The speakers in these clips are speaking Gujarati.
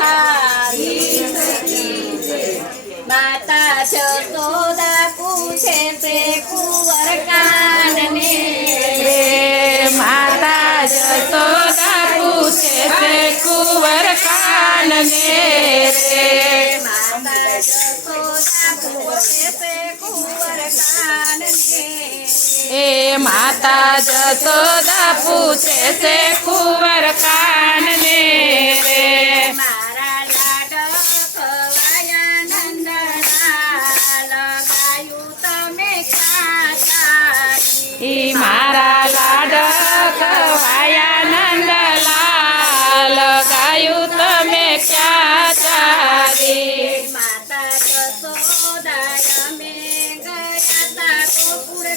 ભાવી માતા જશોદા પૂછે તે કુંવર કાનને માતા જશોદા પૂછે તે કુંવર કાનને માતા જશોદા પૂછે તે કુંવર કાનને એ માતા જશોદા પૂછે તે કુંવર કાચારી ઈ મારા લાડ કવાયા નંદલાલ ગાયું તમે ક્યાં ચારી માતા જશોદા અમે ગયા તા ગોકુળ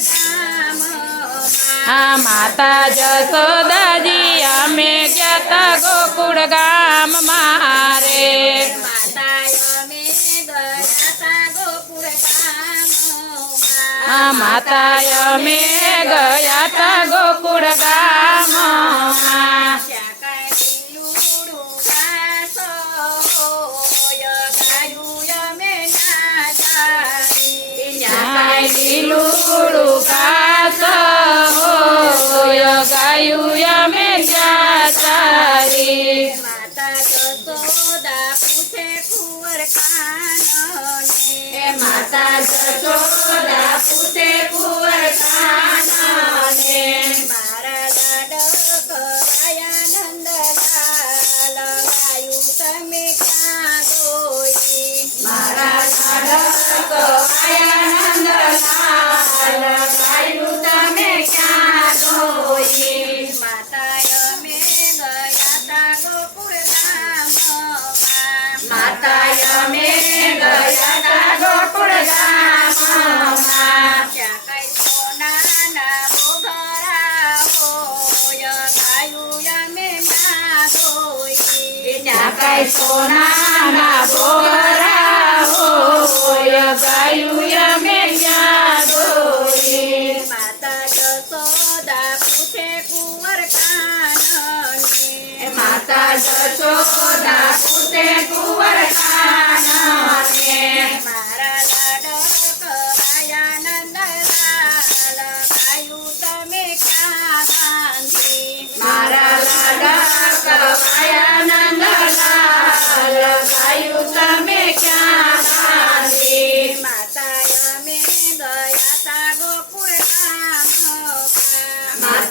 આ માતા અમે ગયા તા ગોકુળ ગામ ત્યાં કાંઈ લીલુડું હોય, ગાયું અમે ના માતા જશોદા પૂછે કુંવર કાનને મારા લાડ કવાયા નંદલાલ ગાયું તમે ક્યાં નંદલાલ ગાયું તા ગોકુળ ત્યાં કઈ સોનાના બોરા હોય ગાયું અમે ક્યાં દોઈ માતા જશોદા પૂછે કુંવર કાનને માતા જશોદા પૂતે કુંવર કાનને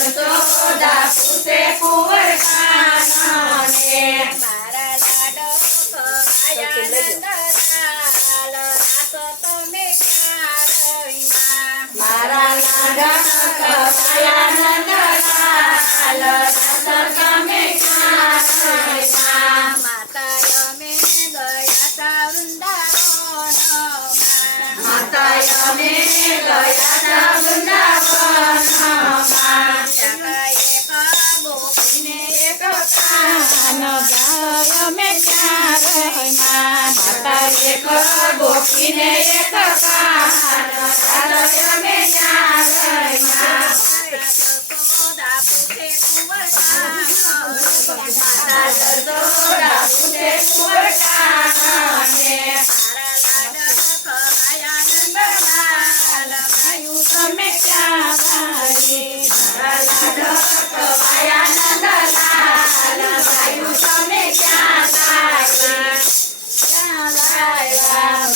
માતા જશોદા પૂતે કુંવર કાનને મારા લાડ કવાયા નંદલાલ રાતો તમે ક્યાં રહીમાં મારા લાડા કવાયા નંદલાલ રસ તમે ક્યાં રહ્યા? માતા અમે ગયા તા વૃંદાવનમાં માતા અમે ગયા તા વૃંદાવનમાં ગોપીને એક કાન કુંવર કાનને. માતા જશોદા પૂછે કુંવર